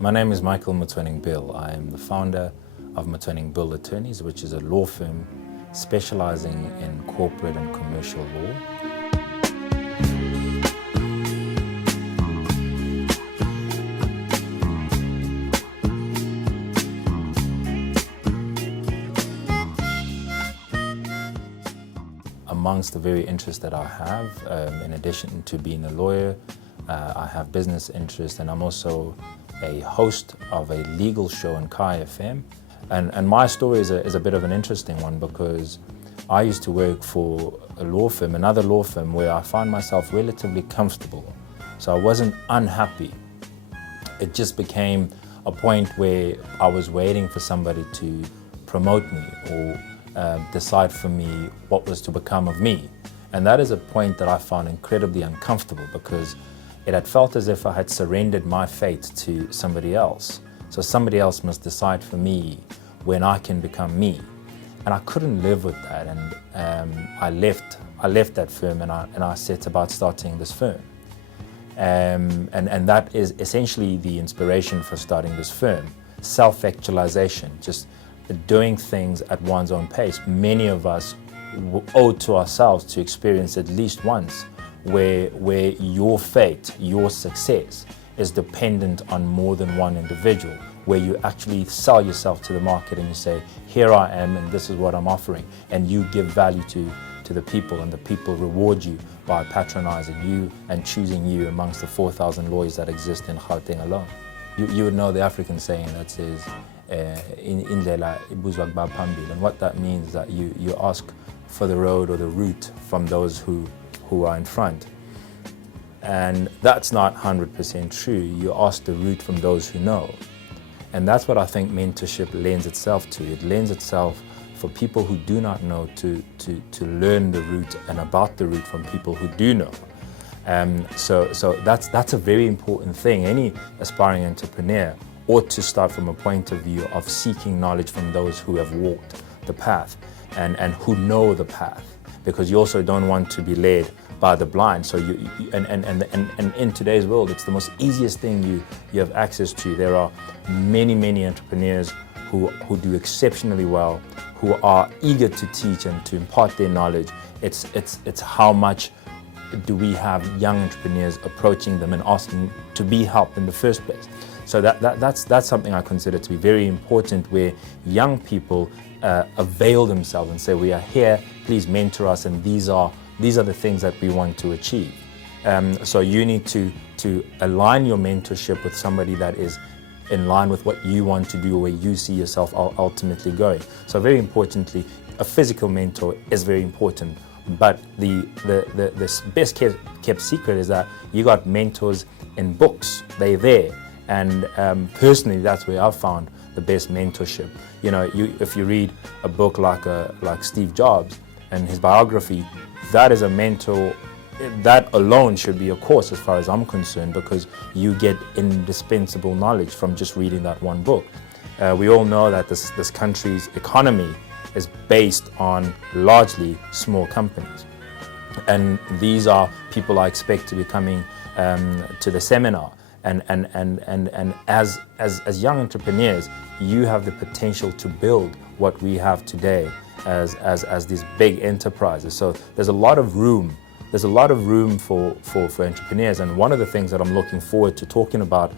My name is Michael Motsoeneng Bill. I am the founder of Motsoeneng Bill Attorneys, which is a law firm specializing in corporate and commercial law. Amongst the very interests that I have, in addition to being a lawyer, I have business interests, and I'm also a host of a legal show on Kai FM. And my story is a bit of an interesting one, because I used to work for a law firm, another law firm, where I found myself relatively comfortable. So I wasn't unhappy. It just became a point where I was waiting for somebody to promote me or decide for me what was to become of me. And that is a point that I found incredibly uncomfortable, because it had felt as if I had surrendered my fate to somebody else. So somebody else must decide for me when I can become me. And I couldn't live with that, and I left that firm, and I set about starting this firm. And that is essentially the inspiration for starting this firm. Self-actualization, just doing things at one's own pace. Many of us owe to ourselves to experience at least once where your fate, your success is dependent on more than one individual, where you actually sell yourself to the market and you say, here I am and this is what I'm offering, and you give value to the people, and the people reward you by patronizing you and choosing you amongst the 4,000 lawyers that exist in Gauteng alone. You would know the African saying that says, indlela ibuzwa kuba phambili, and what that means is that you ask for the road or the route from those who are in front. And that's not 100% true. You ask the route from those who know. And that's what I think mentorship lends itself to. It lends itself for people who do not know to learn the route and about the route from people who do know. So that's a very important thing. Any aspiring entrepreneur ought to start from a point of view of seeking knowledge from those who have walked the path and who know the path, because you also don't want to be led by the blind. So and in today's world, it's the most easiest thing you have access to. There are many entrepreneurs who do exceptionally well, who are eager to teach and to impart their knowledge. It's how much do we have young entrepreneurs approaching them and asking to be helped in the first place. So that's something I consider to be very important, where young people avail themselves and say, we are here, please mentor us, and these are the things that we want to achieve. So you need to align your mentorship with somebody that is in line with what you want to do, where you see yourself ultimately going. So very importantly, a physical mentor is very important, but the best kept secret is that you got mentors in books. They're there. And personally, that's where I've found the best mentorship. You know, if you read a book like Steve Jobs and his biography, that is a mentor. That alone should be a course, as far as I'm concerned, because you get indispensable knowledge from just reading that one book. We all know that this country's economy is based on largely small companies, and these are people I expect to be coming to the seminar. And as young entrepreneurs, you have the potential to build what we have today as these big enterprises. So there's a lot of room. There's a lot of room for entrepreneurs. And one of the things that I'm looking forward to talking about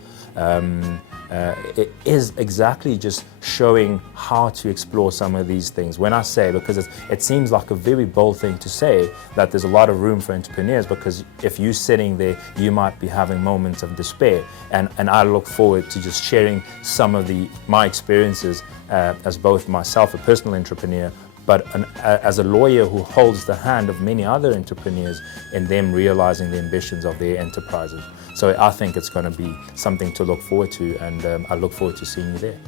it is exactly just showing how to explore some of these things. When I say, because it seems like a very bold thing to say that there's a lot of room for entrepreneurs, because if you're sitting there, you might be having moments of despair. And I look forward to just sharing some of my experiences as both myself, a personal entrepreneur, but as a lawyer who holds the hand of many other entrepreneurs in them realizing the ambitions of their enterprises. So I think it's going to be something to look forward to, and I look forward to seeing you there.